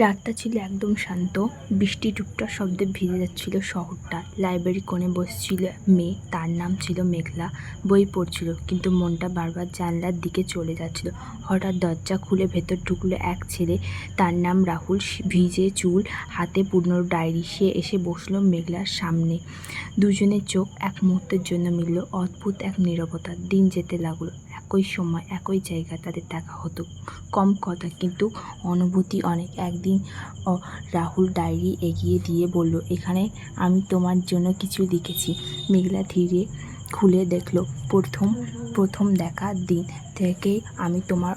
রাতটা ছিল একদম শান্ত। বৃষ্টি টুপটাপ শব্দে ভিজে যাচ্ছিল শহরটা। লাইব্রেরি কোণে বসছিল মেয়ে, তার নাম ছিল মেঘলা। বই পড়ছিল, কিন্তু মনটা বারবার জানলার দিকে চলে যাচ্ছিল। হঠাৎ দরজা খুলে ভেতর ঢুকলো এক ছেলে, তার নাম রাহুল। ভিজে চুল, হাতে পুরনো ডায়েরি। সে এসে বসলো মেঘলার সামনে। দুজনের চোখ এক মুহূর্তের জন্য মিলল। অদ্ভুত এক নীরবতা। দিন যেতে লাগলো, একই সময় একই জায়গা তাদের দেখা হতো। কম কথা, কিন্তু অনুভূতি অনেক। একদিন রাহুল ডায়েরি এগিয়ে দিয়ে বলল, এখানে আমি তোমার জন্য কিছু লিখেছি। মেঘলা ধীরে খুলে দেখল। প্রথম দেখার দিন থেকেই আমি তোমার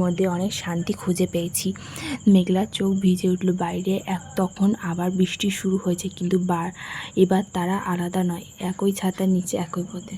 মধ্যে অনেক শান্তি খুঁজে পেয়েছি। মেঘলার চোখ ভিজে উঠল। বাইরে তখন আবার বৃষ্টি শুরু হয়েছে, কিন্তু এবার তারা আলাদা নয়, একই ছাতার নিচে একই পথে।